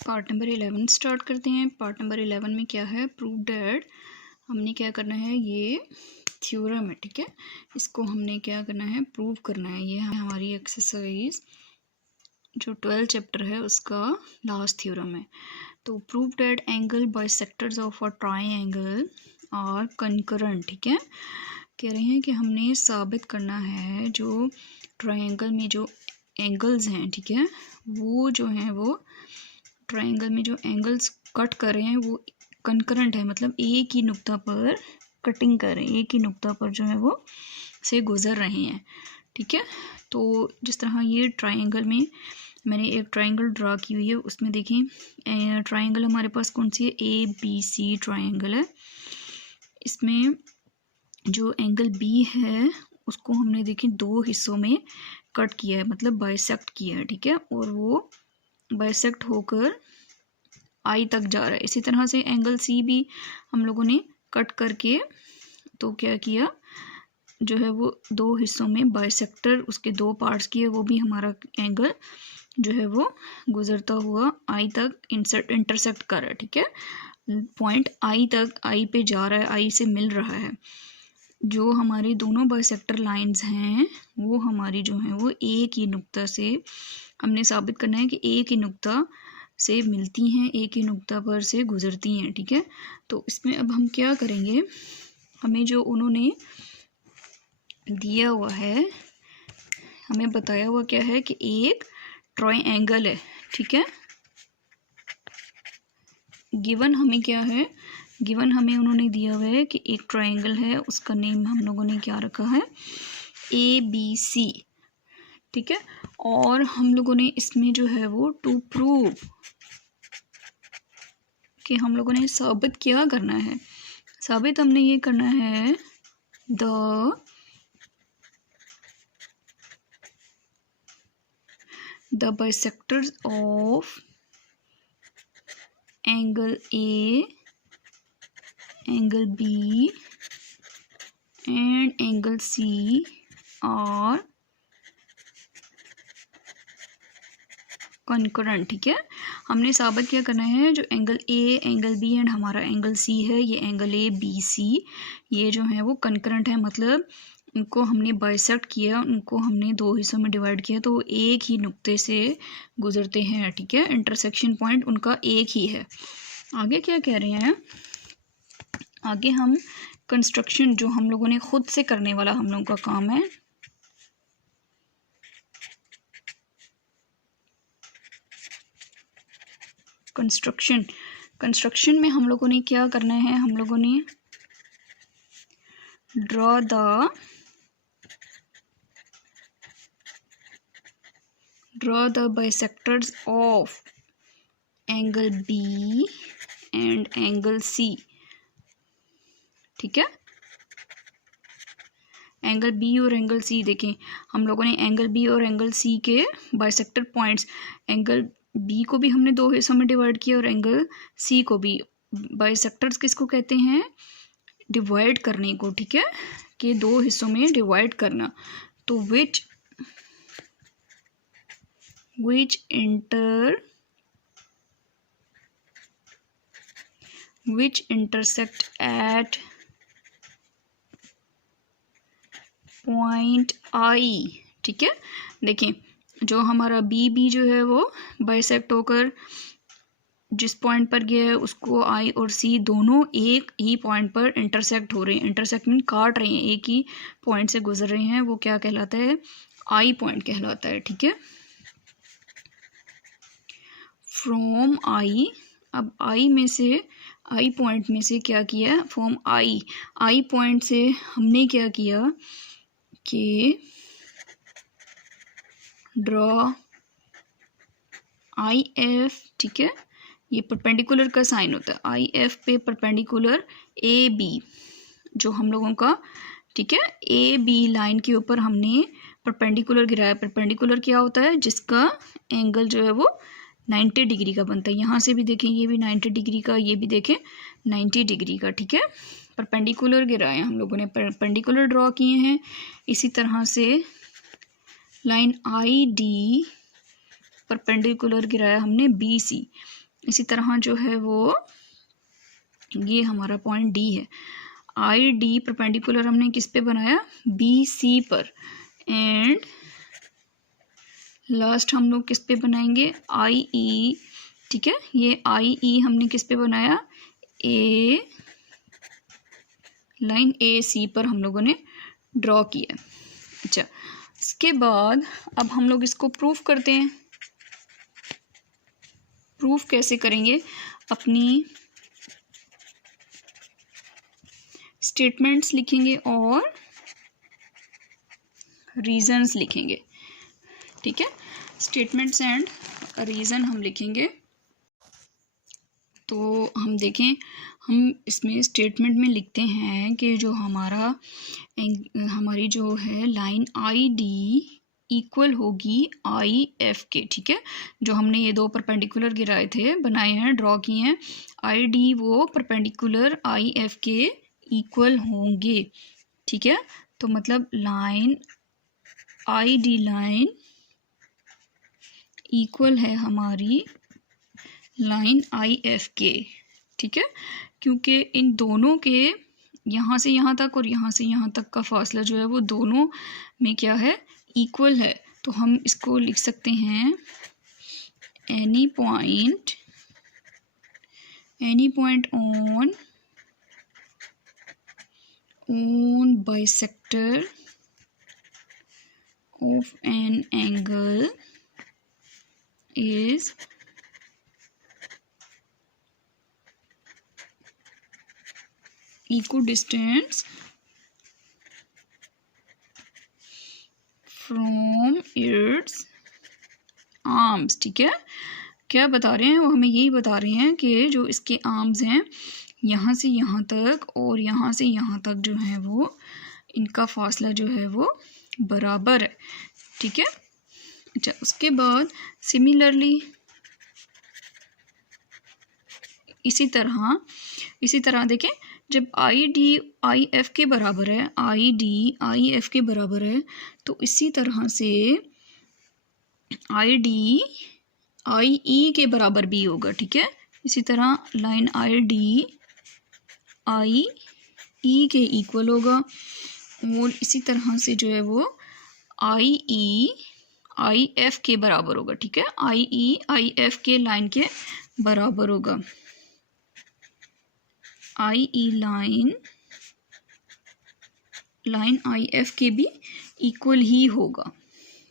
Part number 11 start करते हैं। Part number 11 में क्या है, प्रूव डैट। हमने क्या करना है, ये थ्योरम है, ठीक है। इसको हमने क्या करना है, प्रूव करना है। ये है हमारी एक्सरसाइज जो 12 चैप्टर है उसका लास्ट थ्योरम है। तो prove that angle bisectors of a triangle और कंकरेंट, ठीक है। कह रहे हैं कि हमने साबित करना है जो ट्रायंगल में जो एंगल्स हैं, ठीक है, वो जो हैं वो ट्रायंगल में जो एंगल्स कट कर रहे हैं वो कंकरेंट है, मतलब एक ही नुक्ता पर कटिंग कर रहे हैं, एक ही नुक्ता पर जो है वो से गुजर रहे हैं, ठीक है। तो जिस तरह ये ट्रायंगल में मैंने एक ट्रायंगल ड्रा की हुई है, उसमें देखें ट्रायंगल हमारे पास कौन सी है, ABC ट्रायंगल है। इसमें जो एंगल B है उसको हमने देखें दो हिस्सों में कट किया है, मतलब बाइसेक्ट किया है, ठीक है। और वो बाइसेक्ट होकर आई तक जा रहा है। इसी तरह से एंगल C भी हम लोगों ने कट करके तो क्या किया, जो है वो दो हिस्सों में बाइसेक्टर उसके दो पार्ट्स किए, वो भी हमारा एंगल जो है वो गुजरता हुआ आई तक इंटरसेक्ट कर रहा है, ठीक है। पॉइंट आई तक, आई पे जा रहा है, आई से मिल रहा है। जो हमारी दोनों बाइसेक्टर लाइंस हैं वो हमारी जो है वो एक ही नुक्ता से, हमने साबित करना है कि एक ही नुक्ता से मिलती हैं, एक ही नुक्ता पर से गुजरती हैं, ठीक है। तो इसमें अब हम क्या करेंगे, हमें जो उन्होंने दिया हुआ है, हमें बताया हुआ क्या है कि एक ट्रायंगल है, ठीक है। गिवन हमें क्या है, गिवन हमें उन्होंने दिया हुआ है कि एक ट्रायंगल है, उसका नेम हम लोगों ने क्या रखा है, ABC, ठीक है। और हम लोगों ने इसमें जो है वो टू प्रूव कि हम लोगों ने साबित क्या करना है, साबित हमने ये करना है the bisectors of angle A, angle B and angle C और कंकरेंट, ठीक है। हमने साबित क्या करना है, जो angle A, angle B and हमारा एंगल C है, ये एंगल ABC ये जो है वो कंकरेंट है, मतलब उनको हमने बाइसेक्ट किया, उनको हमने दो हिस्सों में डिवाइड किया, तो एक ही नुक्ते से गुजरते हैं, ठीक है। इंटरसेक्शन पॉइंट उनका एक ही है। आगे क्या कह रहे हैं, आगे हम कंस्ट्रक्शन जो हम लोगों ने खुद से करने वाला हम लोगों का काम है, कंस्ट्रक्शन में हम लोगों ने क्या करना है, हम लोगों ने draw the bisectors of angle B and angle C, ठीक है। एंगल B और एंगल C देखें, हम लोगों ने एंगल B और एंगल C के बाइसेक्टर पॉइंट्स, एंगल B को भी हमने दो हिस्सों में डिवाइड किया और एंगल C को भी। बाइसेक्टर्स किसको कहते हैं, डिवाइड करने को, ठीक है, कि दो हिस्सों में डिवाइड करना। तो विच इंटरसेक्ट एट पॉइंट I, ठीक है। देखें जो हमारा B जो है वो बाइसेक्ट होकर जिस पॉइंट पर गया है उसको I और C दोनों एक ही पॉइंट पर इंटरसेक्ट हो रहे हैं, इंटरसेक्ट मीन काट रहे हैं, एक ही पॉइंट से गुजर रहे हैं, वो क्या कहलाता है, I पॉइंट कहलाता है, ठीक है। फ्रॉम I, अब I में से, I पॉइंट में से क्या किया, फ्रॉम I पॉइंट से हमने क्या किया कि ड्रॉ IF, ठीक है, ये परपेंडिकुलर का साइन होता है, IF पे परपेंडिकुलर AB जो हम लोगों का, ठीक है, AB लाइन के ऊपर हमने परपेंडिकुलर गिराया। परपेंडिकुलर क्या होता है, जिसका एंगल जो है वो 90 डिग्री का बनता है। यहाँ से भी देखें, ये भी 90 डिग्री का, ये भी देखें 90 डिग्री का, ठीक है। परपेंडिकुलर गिराया हम लोगों ने, परपेंडिकुलर ड्रॉ किए हैं। इसी तरह से लाइन ID परपेंडिकुलर गिराया हमने BC। इसी तरह जो है वो ये हमारा पॉइंट डी है। आई डी परपेंडिकुलर हमने किस पे बनाया, बी सी पर, एंड लास्ट हम लोग किस पे बनाएंगे, आई ई, ठीक है। ये आई ई हमने किस पे बनाया, ए लाइन ए सी पर हम लोगों ने ड्रॉ किया। अच्छा, इसके बाद अब हम लोग इसको प्रूफ करते हैं। प्रूफ कैसे करेंगे, अपनी स्टेटमेंट्स लिखेंगे और रीजंस लिखेंगे, ठीक है। स्टेटमेंट्स एंड रीज़न हम लिखेंगे। तो हम देखें, हम इसमें स्टेटमेंट में लिखते हैं कि जो हमारी जो है लाइन आई डी इक्वल होगी आई एफ के, ठीक है। जो हमने ये दो परपेंडिकुलर गिराए थे, बनाए हैं, ड्रॉ किए हैं, आई डी वो परपेंडिकुलर आई एफ के इक्वल होंगे, ठीक है। तो मतलब line I D line equal है हमारी लाइन आई एफ के, ठीक है। क्योंकि इन दोनों के यहाँ से यहाँ तक और यहाँ से यहाँ तक का फासला जो है वो दोनों में क्या है, इक्वल है। तो हम इसको लिख सकते हैं any point on bisector of an angle is equidistant from its arms, ठीक है। क्या बता रहे हैं वो, हमें यही बता रहे हैं कि जो इसके आर्म्स हैं यहाँ से यहाँ तक और यहाँ से यहाँ तक जो है वो इनका फासला जो है वो बराबर है, ठीक है। अच्छा, उसके बाद सिमिलरली इसी तरह देखें, जब आई डी आई एफ के बराबर है, आई डी आई एफ के बराबर है, तो इसी तरह से आई डी आई ई के बराबर भी होगा, ठीक है। इसी तरह लाइन आई डी आई ई के इक्वल होगा और इसी तरह से जो है वो आई ई आई एफ के बराबर होगा, ठीक है। आई ई आई एफ के लाइन के बराबर होगा। आई ई लाइन आई एफ के भी इक्वल ही होगा,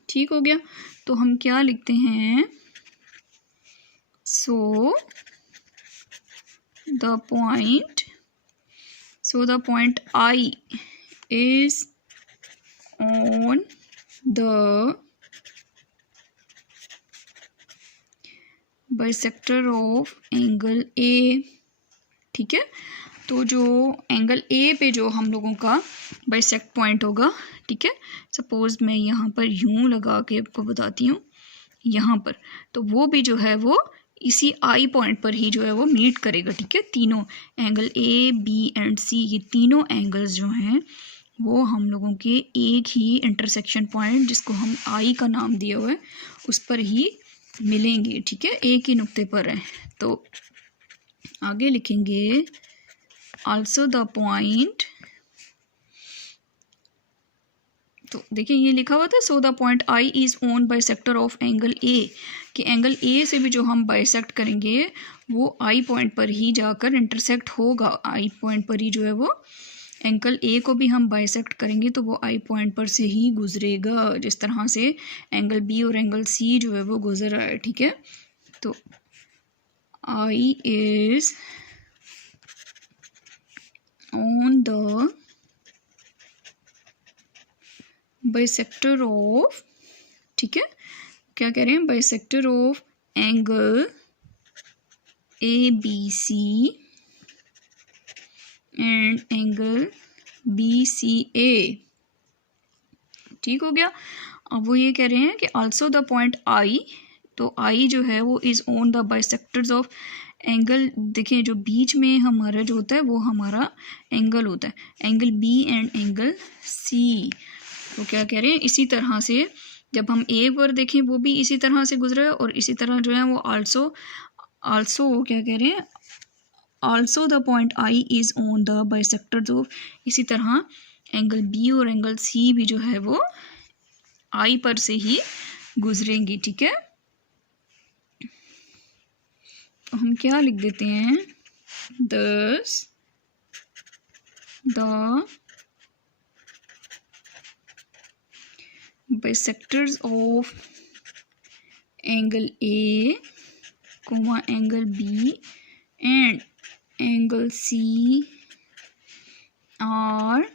ठीक हो गया। तो हम क्या लिखते हैं, so the point I is on the bisector of angle ए, ठीक है। तो जो एंगल ए पे जो हम लोगों का बाइसेक्ट पॉइंट होगा, ठीक है। सपोज मैं यहाँ पर यूं लगा के आपको बताती हूँ, यहाँ पर, तो वो भी जो है वो इसी आई पॉइंट पर ही जो है वो मीट करेगा, ठीक है। तीनों एंगल ए बी एंड सी, ये तीनों एंगल्स जो हैं वो हम लोगों के एक ही इंटरसेक्शन पॉइंट, जिसको हम आई का नाम दिया हुआ है, उस पर ही मिलेंगे, ठीक है, एक ही नुक्ते पर है। तो आगे लिखेंगे आल्सो द पॉइंट, तो देखिए ये लिखा हुआ था, so the point I is own bisector of angle ए, कि एंगल ए से भी जो हम बाइसेक्ट करेंगे वो आई पॉइंट पर ही जाकर इंटरसेक्ट होगा। आई पॉइंट पर ही जो है वो एंगल ए को भी हम बाइसेक्ट करेंगे तो वो आई पॉइंट पर से ही गुजरेगा, जिस तरह से एंगल बी और एंगल सी जो है वो गुजर रहा है, ठीक है। तो I is on the bisector of, ठीक है, क्या कह रहे हैं, bisector of angle A B C and angle B C A, ठीक हो गया। अब वो ये कह रहे हैं कि आल्सो द पॉइंट आई, तो आई जो है वो is on the bisectors of angle, देखिए जो बीच में हमारा जो होता है वो हमारा एंगल होता है, angle B and angle C. तो क्या कह रहे हैं, इसी तरह से जब हम ए पर देखें वो भी इसी तरह से गुजरा है और इसी तरह जो है वो आल्सो आल्सो क्या कह रहे हैं, also the point I is on the bisectors of, इसी तरह एंगल बी और एंगल सी भी जो है वो आई पर से ही गुजरेंगी, ठीक है। तो हम क्या लिख देते हैं, thus the bisectors of angle A comma angle B and angle C are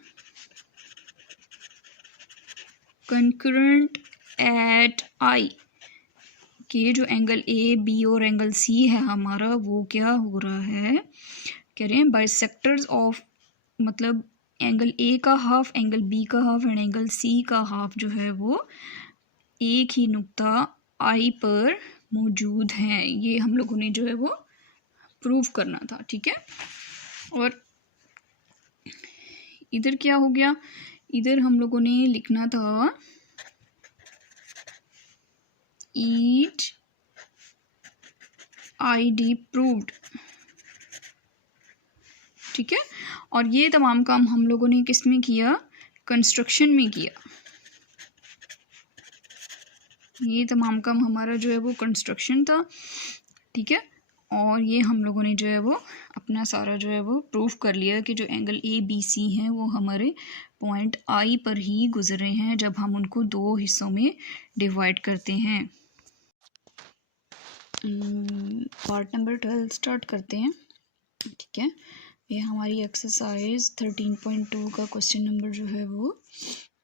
concurrent at I, कि जो एंगल ए बी और एंगल सी है हमारा वो क्या हो रहा है, कह रहे हैं बाइसेक्टर्स ऑफ, मतलब एंगल ए का हाफ, एंगल बी का हाफ एंड एंगल सी का हाफ जो है वो एक ही नुक्ता आई पर मौजूद हैं। ये हम लोगों ने जो है वो प्रूव करना था, ठीक है। और इधर क्या हो गया, इधर हम लोगों ने लिखना था ईच आईडी प्रूव्ड, ठीक है। और ये तमाम काम हम लोगों ने किस में किया, कंस्ट्रक्शन में किया। ये तमाम काम हमारा जो है वो कंस्ट्रक्शन था, ठीक है। और ये हम लोगों ने जो है वो अपना सारा जो है वो प्रूव कर लिया कि जो एंगल ए बी सी हैं वो हमारे पॉइंट आई पर ही गुजरे हैं जब हम उनको दो हिस्सों में डिवाइड करते हैं। पार्ट नंबर 12 स्टार्ट करते हैं, ठीक है। ये हमारी एक्सरसाइज 13.2 का क्वेश्चन नंबर जो है वो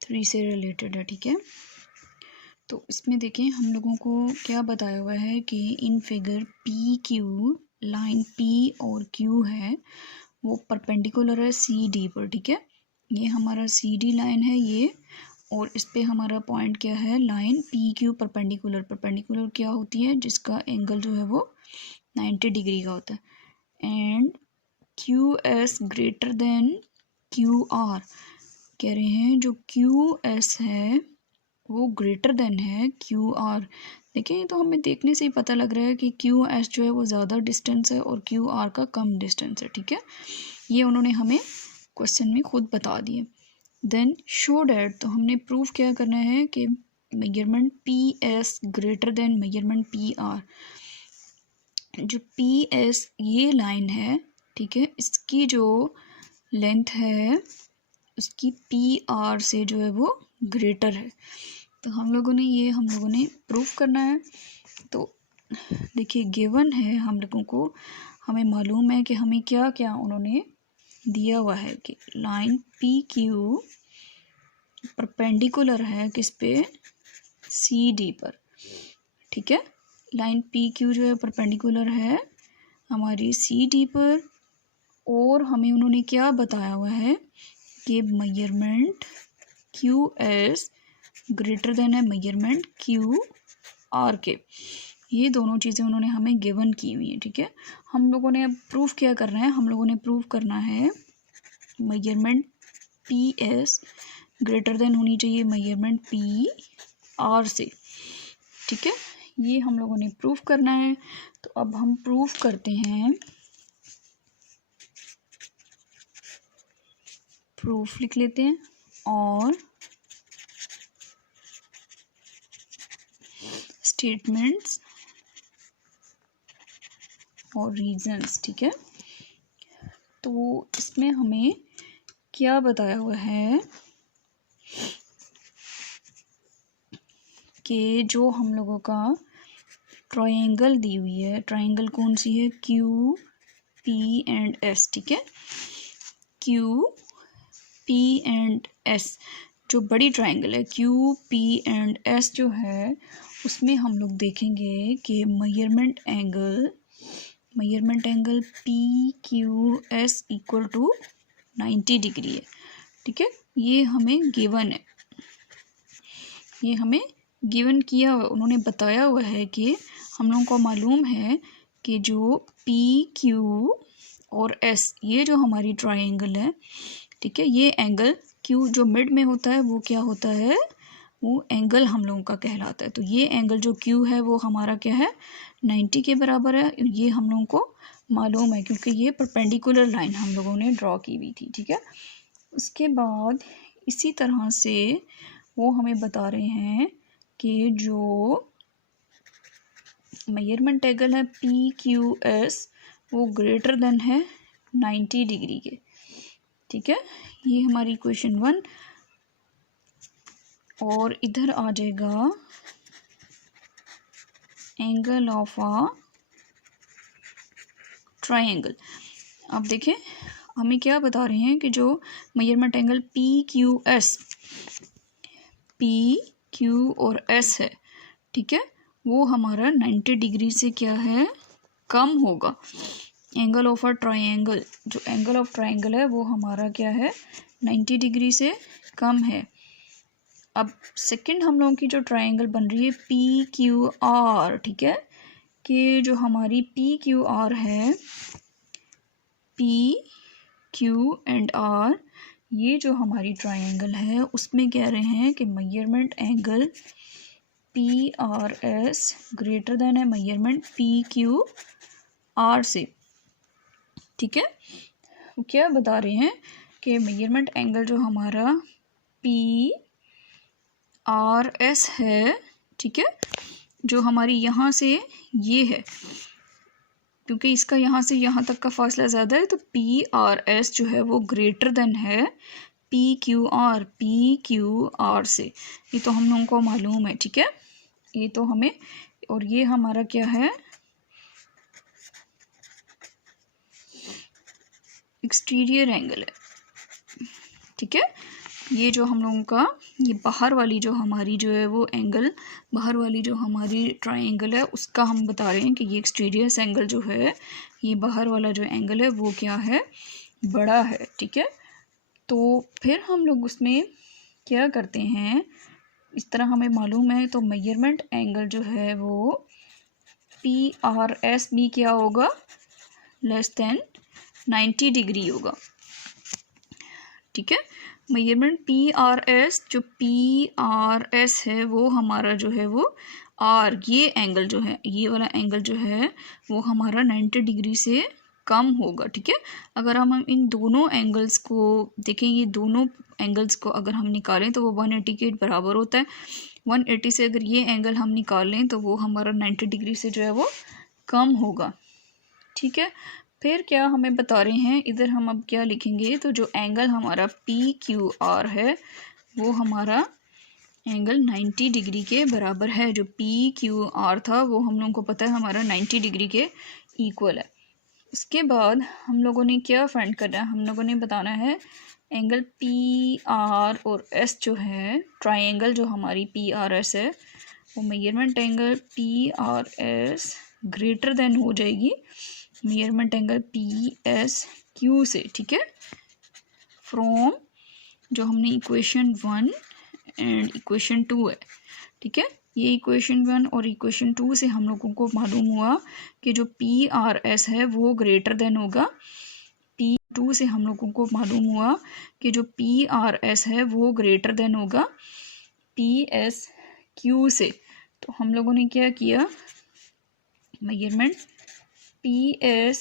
3 से रिलेटेड है, ठीक है। तो इसमें देखें हम लोगों को क्या बताया हुआ है कि in figure P Q, line P और क्यू है वो परपेंडिकुलर है सी डी पर, ठीक है। ये हमारा सी डी लाइन है ये, और इस पे हमारा पॉइंट क्या है, line P Q perpendicular. Perpendicular क्या होती है, जिसका एंगल जो है वो 90 डिग्री का होता है। And Q S greater than Q R, कह रहे हैं जो क्यू एस है वो ग्रेटर देन है क्यू आर। देखें तो हमें देखने से ही पता लग रहा है कि क्यू एस जो है वो ज़्यादा डिस्टेंस है और क्यू आर का कम डिस्टेंस है, ठीक है। ये उन्होंने हमें क्वेश्चन में खुद बता दिए। देन शो डैट, तो हमने प्रूव क्या करना है कि measurement P S greater than measurement P R. जो पी एस ये लाइन है, ठीक है, इसकी जो लेंथ है उसकी पी आर से जो है वो ग्रेटर है। तो हम लोगों ने प्रूफ करना है। तो देखिए गिवन है हम लोगों को, हमें मालूम है कि हमें क्या क्या उन्होंने दिया हुआ है कि लाइन पी क्यू परपेंडिकुलर है किस पे, सी डी पर, ठीक है। लाइन पी क्यू जो है परपेंडिकुलर है हमारी सी डी पर, और हमें उन्होंने क्या बताया हुआ है कि measurement Q S greater than है मेजरमेंट क्यू आर के। ये दोनों चीज़ें उन्होंने हमें गिवन की हुई हैं, ठीक है। हम लोगों ने अब प्रूफ क्या करना है, हम लोगों ने प्रूफ करना है measurement P S greater than होनी चाहिए मेजरमेंट पी आर से, ठीक है। ये हम लोगों ने प्रूफ करना है। तो अब हम प्रूफ करते हैं, प्रूफ लिख लेते हैं और स्टेटमेंट्स और रीजंस, ठीक है। तो इसमें हमें क्या बताया हुआ है कि जो हम लोगों का ट्रायंगल दी हुई है, ट्रायंगल कौन सी है, क्यू पी एंड एस, ठीक है। क्यू पी एंड एस जो बड़ी ट्रायंगल है क्यू पी एंड एस जो है, उसमें हम लोग देखेंगे कि measurement angle P Q S equal to 90 degree है, ठीक है। ये हमें गिवन है, ये हमें गिवन किया हुआ, उन्होंने बताया हुआ है कि हम लोगों को मालूम है कि जो पी क्यू और एस ये जो हमारी ट्रायंगल है, ठीक है, ये एंगल क्यू जो मिड में होता है वो क्या होता है, वो एंगल हम लोगों का कहलाता है। तो ये एंगल जो Q है वो हमारा क्या है, 90 के बराबर है। ये हम लोगों को मालूम है क्योंकि ये परपेंडिकुलर लाइन हम लोगों ने ड्रॉ की हुई थी, ठीक है। उसके बाद इसी तरह से वो हमें बता रहे हैं कि जो मेजरमेंट एंगल है PQS वो ग्रेटर देन है 90 डिग्री के, ठीक है। ये हमारी इक्वेशन 1। और इधर आ जाएगा एंगल ऑफ अ ट्रायंगल। अब देखें हमें क्या बता रहे हैं कि जो मेजरमेंट एंगल PQS, PQ और S है, ठीक है, वो हमारा 90 डिग्री से क्या है, कम होगा। एंगल ऑफ अ ट्रायंगल, जो एंगल ऑफ ट्रायंगल है वो हमारा क्या है, 90 डिग्री से कम है। अब सेकंड हम लोगों की जो ट्रायंगल बन रही है PQR, ठीक है, कि जो हमारी PQR है, PQ एंड R, ये जो हमारी ट्रायंगल है उसमें कह रहे हैं कि measurement angle PRS greater than है मेजरमेंट PQR से, ठीक है। वो क्या बता रहे हैं कि मेजरमेंट एंगल जो हमारा PRS है, ठीक है, जो हमारी यहाँ से ये है, क्योंकि इसका यहाँ से यहाँ तक का फासला ज़्यादा है, तो PRS जो है वो ग्रेटर देन है PQR से। ये तो हम लोगों को मालूम है, ठीक है, ये तो हमें, और ये हमारा क्या है, एक्सटीरियर एंगल है, ठीक है। ये जो हम लोगों का, ये बाहर वाली जो हमारी जो है वो एंगल, बाहर वाली जो हमारी ट्रायंगल है उसका हम बता रहे हैं कि ये एक्सटीरियर एंगल जो है, ये बाहर वाला जो एंगल है वो क्या है, बड़ा है, ठीक है। तो फिर हम लोग उसमें क्या करते हैं, इस तरह हमें मालूम है, तो मेजरमेंट एंगल जो है वो PRS भी क्या होगा, लेस देन 90 डिग्री होगा, ठीक है। मेजरमेंट PRS, जो PRS है वो हमारा जो है वो R, ये एंगल जो है, ये वाला एंगल जो है वो हमारा 90 डिग्री से कम होगा, ठीक है। अगर हम इन दोनों एंगल्स को देखें, ये दोनों एंगल्स को अगर हम निकालें तो वो 180 के बराबर होता है। 180 से अगर ये एंगल हम निकाल लें तो वो हमारा 90 डिग्री से जो है वो कम होगा, ठीक है। फिर क्या हमें बता रहे हैं, इधर हम अब क्या लिखेंगे, तो जो एंगल हमारा PQR है वो हमारा एंगल 90 डिग्री के बराबर है। जो PQR था वो हम लोगों को पता है हमारा 90 डिग्री के इक्वल है। उसके बाद हम लोगों ने क्या फाइंड करना है, हम लोगों ने बताना है एंगल PR और S जो है, ट्रायंगल जो हमारी PRS है वो measurement angle PRS greater than हो जाएगी मेजरमेंट एंगल PSQ से, ठीक है, फ्रॉम जो हमने इक्वेशन 1 एंड इक्वेशन 2 है, ठीक है। ये इक्वेशन 1 और इक्वेशन 2 से हम लोगों को मालूम हुआ कि जो PRS है वो ग्रेटर देन होगा, P2 से हम लोगों को मालूम हुआ कि जो PRS है वो ग्रेटर देन होगा PSQ से। तो हम लोगों ने क्या किया, measurement PS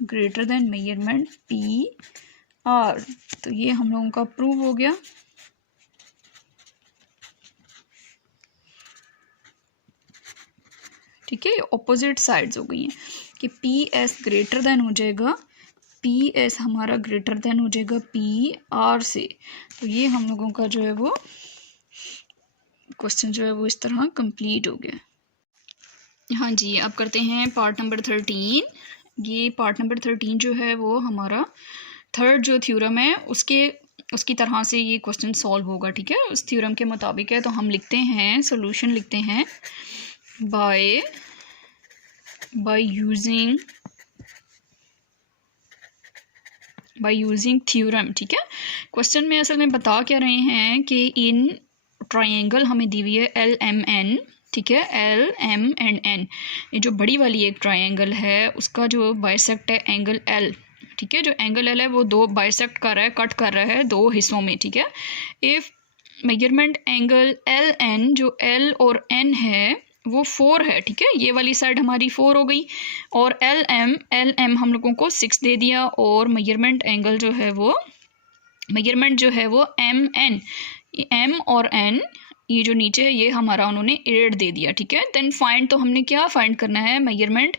greater than measurement PR, तो ये हम लोगों का प्रूव हो गया। ठीक है, ऑपोजिट साइड्स हो गई हैं कि PS ग्रेटर देन हो जाएगा, PS हमारा ग्रेटर देन हो जाएगा PR से। तो ये हम लोगों का जो है वो क्वेश्चन जो है वो इस तरह कंप्लीट हो गया। हाँ जी, अब करते हैं पार्ट नंबर 13। ये पार्ट नंबर 13 जो है वो हमारा थर्ड जो थ्योरम है उसकी तरह से ये क्वेश्चन सॉल्व होगा, ठीक है, उस थ्योरम के मुताबिक है। तो हम लिखते हैं, सॉल्यूशन लिखते हैं बाय यूजिंग थ्योरम, ठीक है। क्वेश्चन में असल में बता क्या रहे हैं कि इन ट्रायंगल हमें दी हुई है LMN, ठीक है, LM एंड N, ये जो बड़ी वाली एक ट्रायंगल है उसका जो बाइसेक्ट है एंगल L, ठीक है। जो एंगल L है वो दो बाइसेक्ट कर रहा है, कट कर रहा है दो हिस्सों में, ठीक है। If measurement angle L N, जो एल और एन है वो 4 है, ठीक है, ये वाली साइड हमारी 4 हो गई, और एल एम हम लोगों को 6 दे दिया, और मेजरमेंट एंगल जो है वो मेजरमेंट जो है वो एम एन, एम और एन ये जो नीचे है ये हमारा उन्होंने 8 दे दिया, ठीक है। देन फाइंड, तो हमने क्या फाइंड करना है, मेजरमेंट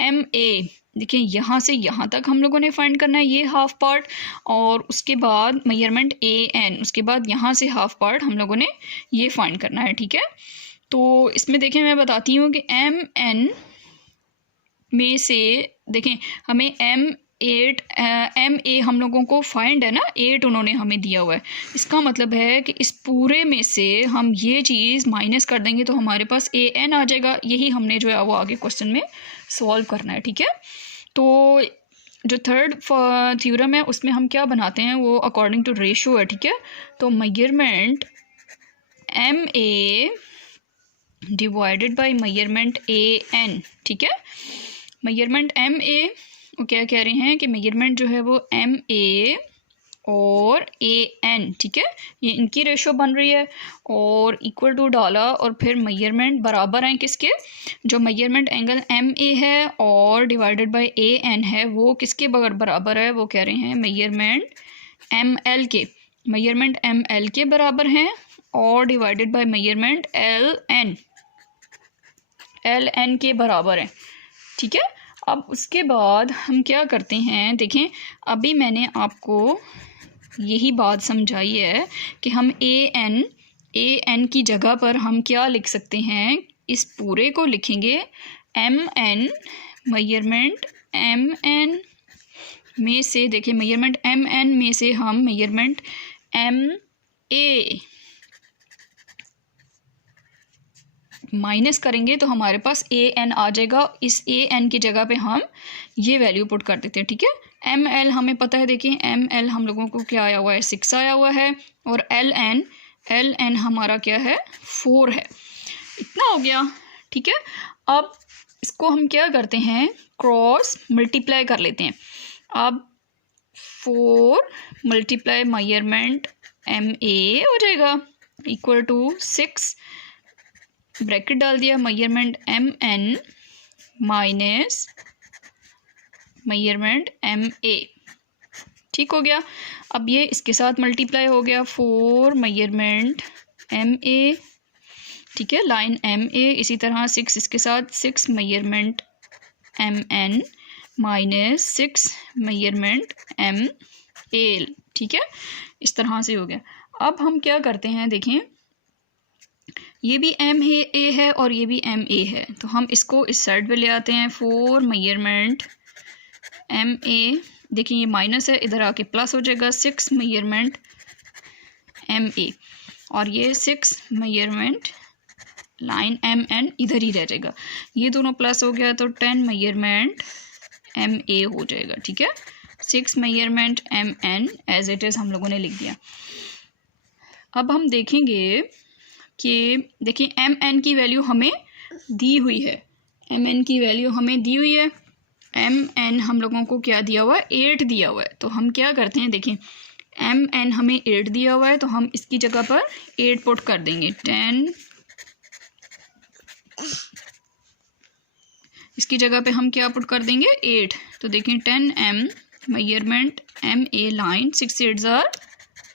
एम ए, देखिए यहाँ से यहाँ तक हम लोगों ने फाइंड करना है ये हाफ पार्ट, और उसके बाद मेजरमेंट ए एन, उसके बाद यहाँ से हाफ पार्ट हम लोगों ने ये फाइंड करना है, ठीक है। तो इसमें देखें मैं बताती हूँ कि एम एन में से देखें हमें एम ए हम लोगों को फाइंड है ना, 8 उन्होंने हमें दिया हुआ है, इसका मतलब है कि इस पूरे में से हम ये चीज़ माइनस कर देंगे तो हमारे पास ए एन आ जाएगा, यही हमने जो है वो आगे क्वेश्चन में सॉल्व करना है, ठीक है। तो जो थर्ड थ्योरम है उसमें हम क्या बनाते हैं, वो अकॉर्डिंग टू रेशो है, ठीक है। तो measurement M A divided by measurement A N, ठीक है। मेजरमेंट एम ए वो क्या कह रहे हैं कि मेजरमेंट जो है वो एम ए और ए एन, ठीक है, ये इनकी रेशो बन रही है, और इक्वल टू डाला, और फिर मेजरमेंट बराबर हैं किसके, जो मेजरमेंट एंगल एम ए है और डिवाइडेड बाय ए एन है वो किसके बराबर है, वो कह रहे हैं मेजरमेंट एम एल के, मेजरमेंट एम एल के बराबर हैं, और divided by measurement L N के बराबर है, ठीक है। अब उसके बाद हम क्या करते हैं, देखें अभी मैंने आपको यही बात समझाई है कि हम ए एन की जगह पर हम क्या लिख सकते हैं, इस पूरे को लिखेंगे M N, measurement M N में से, देखें मेजरमेंट एम एन में से हम मेजरमेंट एम ए माइनस करेंगे तो हमारे पास ए एन आ जाएगा, इस ए एन की जगह पे हम ये वैल्यू पुट कर देते हैं, ठीक है। एम एल हमें पता है, देखिए एम एल हम लोगों को क्या आया हुआ है, 6 आया हुआ है, और एल एन हमारा क्या है, 4 है, इतना हो गया, ठीक है। अब इसको हम क्या करते हैं, क्रॉस मल्टीप्लाई कर लेते हैं। अब 4 मल्टीप्लाई मेजरमेंट एम ए हो जाएगा इक्वल टू 6, ब्रैकेट डाल दिया, measurement M N minus measurement M A, ठीक हो गया। अब ये इसके साथ मल्टीप्लाई हो गया, 4 मेजरमेंट एम ए, ठीक है, लाइन एम ए, इसी तरह 6 इसके साथ, 6 measurement M N minus 6 measurement M A, ठीक है, इस तरह से हो गया। अब हम क्या करते हैं, देखें ये भी एम ए है और ये भी एम ए है, तो हम इसको इस साइड पे ले आते हैं, 4 मेजरमेंट एम ए, देखिए ये माइनस है, इधर आके प्लस हो जाएगा, 6 मेजरमेंट एम ए, और ये 6 मेजरमेंट लाइन एम एन इधर ही रह जाएगा, ये दोनों प्लस हो गया तो 10 मेजरमेंट एम ए हो जाएगा, ठीक है। 6 measurement M N as it is हम लोगों ने लिख दिया। अब हम देखेंगे कि देखिए एम एन की वैल्यू हमें दी हुई है, एम एन की वैल्यू हमें दी हुई है, एम एन हम लोगों को क्या दिया हुआ है, 8 दिया हुआ है, तो हम क्या करते हैं, देखिए एम एन हमें 8 दिया हुआ है तो हम इसकी जगह पर 8 पुट कर देंगे, 10 इसकी जगह पे हम क्या पुट कर देंगे, 8, तो देखिए 10 M measurement M A line 6 8 ज़ार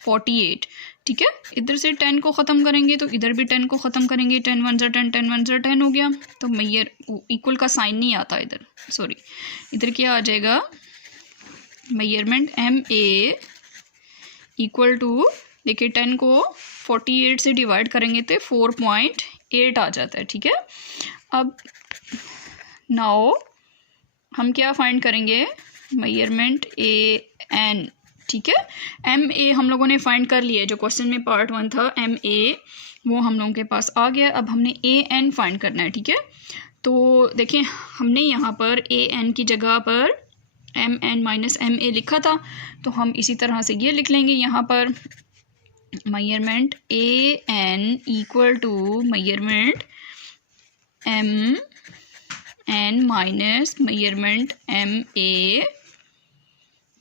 48, ठीक है। इधर से 10 को ख़त्म करेंगे तो इधर भी 10 को ख़त्म करेंगे, 10 1 ज़ा 10 10 1 ज़ा 10 हो गया, तो मैयर इक्वल का साइन नहीं आता इधर, सॉरी, इधर क्या आ जाएगा, measurement M A equal to, देखिए 10 को 48 से डिवाइड करेंगे तो 4.8 आ जाता है, ठीक है। अब नाउ हम क्या फाइंड करेंगे, मेजरमेंट ए एन, ठीक है। एम ए हम लोगों ने फाइंड कर लिया, जो क्वेश्चन में पार्ट 1 था एम ए वो हम लोगों के पास आ गया। अब हमने ए एन फाइंड करना है, ठीक है। तो देखें हमने यहाँ पर ए एन की जगह पर M N minus M A लिखा था, तो हम इसी तरह से ये लिख लेंगे यहाँ पर, measurement A N equal to measurement M N minus measurement M A,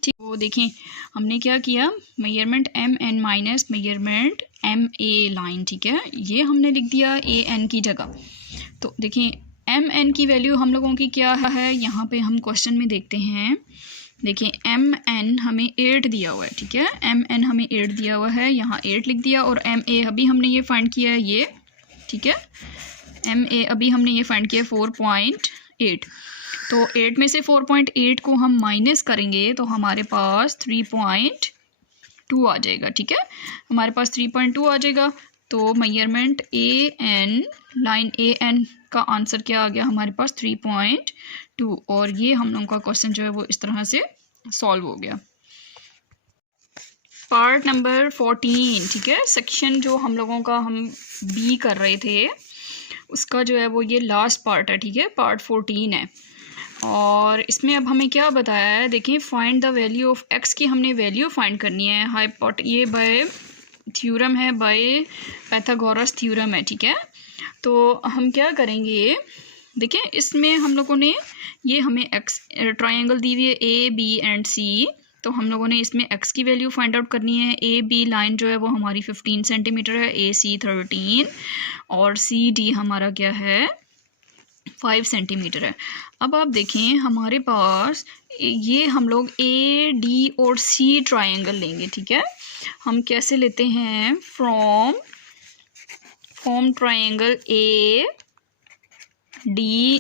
ठीक। तो देखें हमने क्या किया, measurement M N minus measurement MA line, ठीक है, ये हमने लिख दिया AN की जगह। तो देखिए MN की वैल्यू हम लोगों की क्या है, यहाँ पे हम क्वेश्चन में देखते हैं। देखिए MN हमें 8 दिया हुआ है, ठीक है, MN हमें 8 दिया हुआ है, यहाँ 8 लिख दिया। और MA अभी हमने ये फाइंड किया है ये, ठीक है, MA अभी हमने ये फाइंड किया 4.8। तो 8 में से 4.8 को हम माइनस करेंगे तो हमारे पास 3.2 आ जाएगा, ठीक है, हमारे पास 3.2 आ जाएगा। तो मेजरमेंट AN लाइन AN का आंसर क्या आ गया हमारे पास 3.2। और ये हम लोगों का क्वेश्चन जो है वो इस तरह से सॉल्व हो गया। पार्ट नंबर 14, ठीक है, सेक्शन जो हम लोगों का हम B कर रहे थे उसका जो है वो ये लास्ट पार्ट है, ठीक है, पार्ट 14 है। और इसमें अब हमें क्या बताया है, देखिए find the value of x की हमने वैल्यू फाइंड करनी है। ये बाय थ्योरम है, बाय पाइथागोरस थ्योरम है, ठीक है। तो हम क्या करेंगे, देखिए इसमें हम लोगों ने ये हमें x ट्रायंगल दी हुई है AB एंड C, तो हम लोगों ने इसमें x की वैल्यू फाइंड आउट करनी है। AB लाइन जो है वो हमारी 15 सेंटीमीटर है, AC 13 और CD हमारा क्या है 5 सेंटीमीटर है। अब आप देखें हमारे पास ये हम लोग AD और C ट्रायंगल लेंगे, ठीक है। हम कैसे लेते हैं, from triangle AD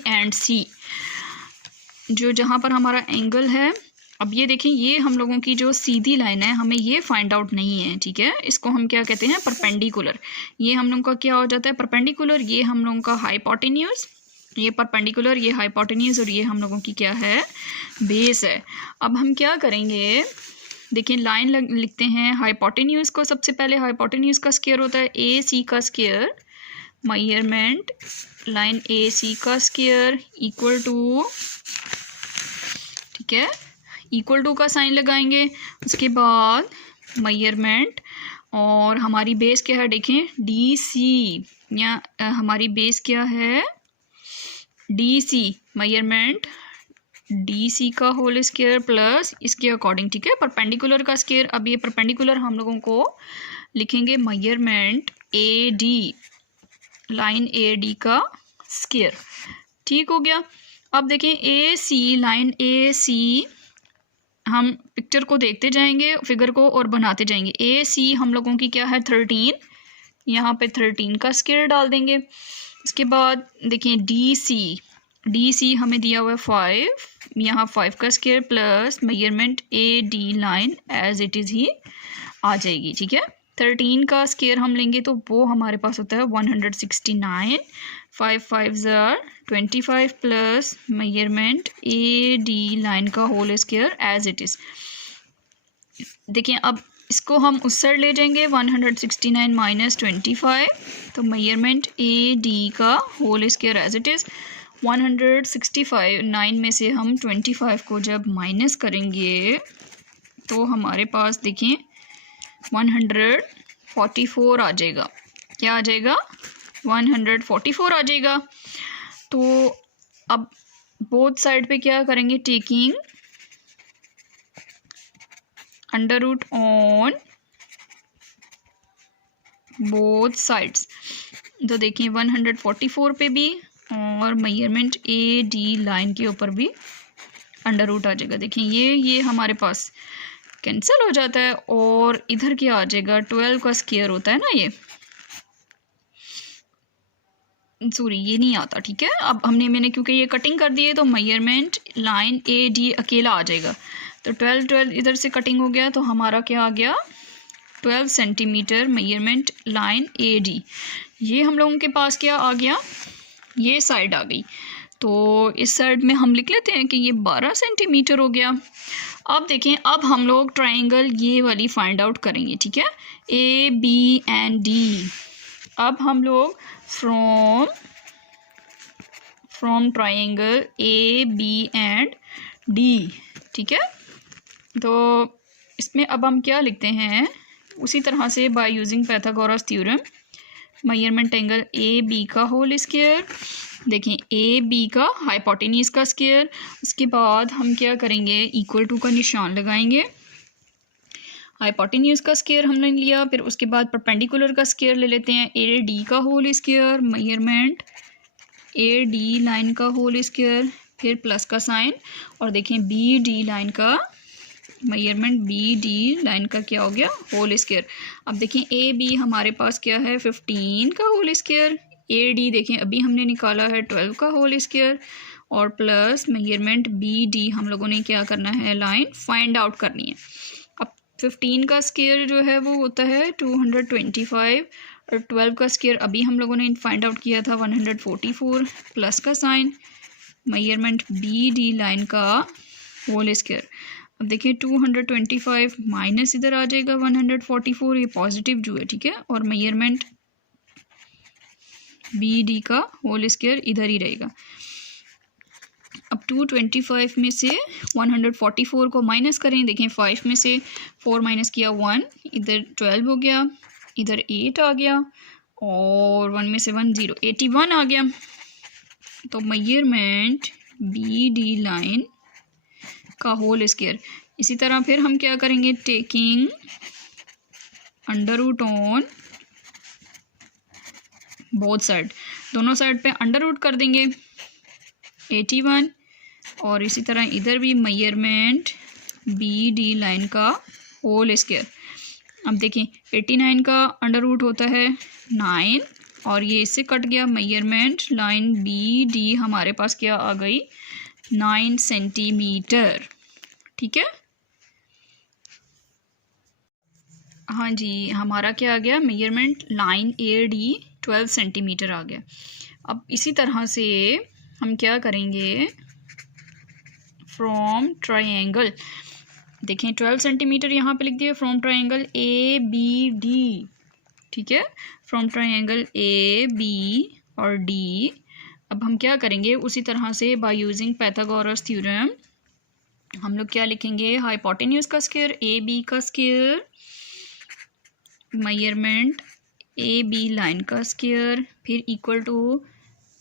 and C, जो जहाँ पर हमारा एंगल है। अब ये देखें ये हम लोगों की जो सीधी लाइन है हमें ये फाइंड आउट नहीं है, ठीक है, इसको हम क्या कहते हैं परपेंडिकुलर। ये हम लोगों का क्या हो जाता है परपेंडिकुलर, ये हम लोगों का हाइपोटेन्यूज, ये परपेंडिकुलर, ये हाइपोटेन्यूज और ये हम लोगों की क्या है बेस है। अब हम क्या करेंगे, देखिए लाइन लिखते हैं हाइपोटेन्यूज को। सबसे पहले हाइपोटेन्यूज का स्क्वायर होता है AC का स्क्वायर, मेजरमेंट लाइन AC का स्क्वायर इक्वल टू, ठीक है, इक्वल टू का साइन लगाएंगे। उसके बाद मेजरमेंट, और हमारी बेस क्या है देखें DC, या हमारी बेस क्या है DC, मेजरमेंट DC का होल स्क्वायर प्लस इसके अकॉर्डिंग, ठीक है, परपेंडिकुलर का स्क्वायर। अब ये परपेंडिकुलर हम लोगों को लिखेंगे मेजरमेंट AD लाइन AD का स्क्वायर, ठीक हो गया। अब देखें AC लाइन AC, हम पिक्चर को देखते जाएंगे फिगर को और बनाते जाएंगे। AC हम लोगों की क्या है 13, यहाँ पे 13 का स्क्वायर डाल देंगे। इसके बाद देखिए DC हमें दिया हुआ है 5, यहाँ 5 का square plus measurement AD line as it is ही आ जाएगी, ठीक है। 13 का स्क्वायर हम लेंगे तो वो हमारे पास होता है 169, 5 5 25 प्लस मेजरमेंट AD लाइन का whole square as it is. देखिए अब इसको हम उस साइड ले जाएंगे 169 माइनस 25, तो मेजरमेंट AD का whole square as it is 165। 9 में से हम 25 को जब माइनस करेंगे तो हमारे पास देखिए 144 आ जाएगा। क्या आ जाएगा 144 आ जाएगा। तो अब बोथ साइड पे क्या करेंगे, taking under root on both sides. तो देखिए 144 पे भी और मेजरमेंट AD लाइन के ऊपर भी अंडर रूट आ जाएगा। देखिए ये हमारे पास कैंसिल हो जाता है और इधर क्या आ जाएगा 12 का स्क्वायर होता है ना, ये सॉरी ये नहीं आता, ठीक है। अब मैंने क्योंकि ये कटिंग कर दी है तो मेजरमेंट लाइन AD अकेला आ जाएगा। तो 12 इधर से कटिंग हो गया तो हमारा क्या आ गया 12 सेंटीमीटर मेजरमेंट लाइन AD। ये हम लोगों के पास क्या आ गया, ये साइड आ गई। तो इस साइड में हम लिख लेते हैं कि ये 12 सेंटीमीटर हो गया। अब देखें अब हम लोग ट्राइंगल ये वाली फाइंड आउट करेंगे, ठीक है, AB एंड D। अब हम लोग from triangle AB and D, ठीक है। तो इसमें अब हम क्या लिखते हैं, उसी तरह से by using Pythagoras theorem, measurement angle AB का होल स्क्वायर, देखिए AB का हाइपोटेन्यूज का स्क्वायर। उसके बाद हम क्या करेंगे इक्वल टू का निशान लगाएंगे। हाइपोटेन्यूज का स्क्वायर हमने लिया, फिर उसके बाद परपेंडिकुलर का स्क्वायर ले लेते हैं, ए डी का whole square, measurement A D line का होल स्क्वायर, फिर प्लस का साइन, और देखें बी डी लाइन का मेजरमेंट बी डी लाइन का क्या हो गया, होल स्क्वायर। अब देखें ए बी हमारे पास क्या है 15 का होल स्क्वायर, ए डी देखें अभी हमने निकाला है 12 का होल स्क्वायर, और प्लस मेजरमेंट बी डी हम लोगों ने क्या करना है, लाइन फाइंड आउट करनी है। अब 15 का स्क्वायर जो है वो होता है 225, और 12 का स्क्वायर अभी हम लोगों ने फाइंड आउट किया था 144, प्लस का sign, measurement B D line का होल स्क्वायर। अब देखिए 225 माइनस इधर आ जाएगा 144, ये पॉजिटिव जो है, ठीक है, और मेजरमेंट बी डी का होल स्क्वायर इधर ही रहेगा। अब 225 में से 144 को माइनस करें, देखें 5 में से 4 माइनस किया 1, इधर 12 हो गया, इधर 8 आ गया, और 1 में से 1 0, 81 आ गया। तो मेजरमेंट बी डी लाइन का होल स्क्वायर। इसी तरह फिर हम क्या करेंगे, taking under root on both side, दोनों साइड पे अंडर रूट कर देंगे 81, और इसी तरह इधर भी मेजरमेंट बी डी लाइन का होल स्क्वायर। अब देखिए 89 का अंडर रूट होता है 9, और ये इससे कट गया, मेजरमेंट लाइन बी डी हमारे पास क्या आ गई, 9 सेंटीमीटर, ठीक है। हाँ जी, हमारा क्या आ गया, measurement line A D 12 centimetre आ गया। अब इसी तरह से हम क्या करेंगे, फ्रॉम ट्रायंगल, देखें 12 सेंटीमीटर यहाँ पे लिख दिया, from triangle A B D, ठीक है, फ्रॉम ट्रायंगल ए बी और डी। अब हम क्या करेंगे, उसी तरह से बाय यूजिंग पाइथागोरस थ्योरम हम लोग क्या लिखेंगे, हाइपोटेन्यूज का स्क्वायर ए बी का square, measurement A B line का स्क्वायर, फिर इक्वल टू,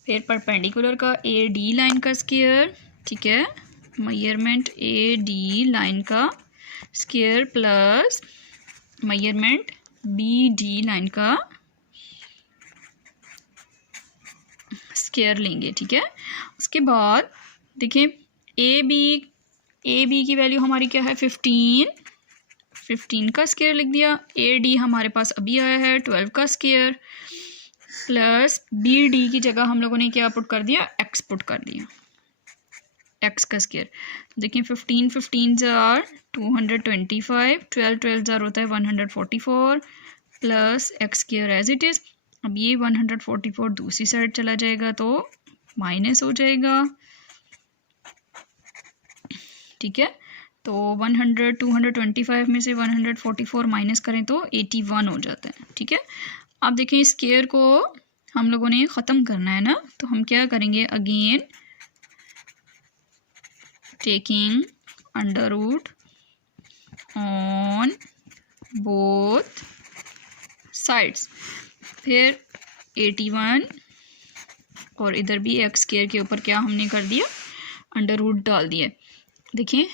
फिर परपेंडिकुलर का ए डी लाइन का स्क्वायर, ठीक है, मेजरमेंट ए डी लाइन का square plus measurement B D line का स्क्वायर लेंगे, ठीक है। उसके बाद देखें ए बी की वैल्यू हमारी क्या है 15 का स्क्वायर लिख दिया, ए डी हमारे पास अभी आया है 12 का स्क्वायर, प्लस बी डी की जगह हम लोगों ने क्या पुट कर दिया, एक्स पुट कर दिया, एक्स का स्क्वायर। देखिए 15 जार 225, 12 जार होता है 144, plus X square as it is. अब ये 144 दूसरी साइड चला जाएगा तो माइनस हो जाएगा, ठीक है। तो 225 में से 144 माइनस करें तो 81 हो जाता है, ठीक है। अब देखें स्क्वायर को हम लोगों ने ख़त्म करना है ना, तो हम क्या करेंगे, again taking under root on both sides, फिर 81, और इधर भी एक्स स्क्वायर के ऊपर क्या हमने कर दिया, अंडर रूट डाल दिया। देखिए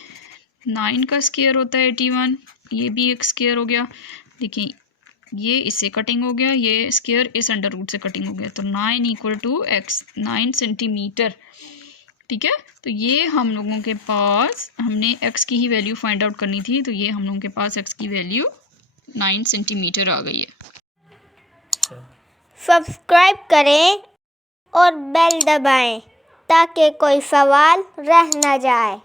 9 का स्क्वायर होता है 81, ये भी एक स्क्वायर हो गया, देखिए ये इससे कटिंग हो गया, ये स्क्वायर इस अंडर रूट से कटिंग हो गया, तो 9 इक्वल टू एक्स, 9 सेंटीमीटर, ठीक है। तो ये हम लोगों के पास, हमने एक्स की ही वैल्यू फाइंड आउट करनी थी, तो ये हम लोगों के पास एक्स की वैल्यू 9 सेंटीमीटर आ गई है। सब्सक्राइब करें और बेल दबाएं ताकि कोई सवाल रह न जाए।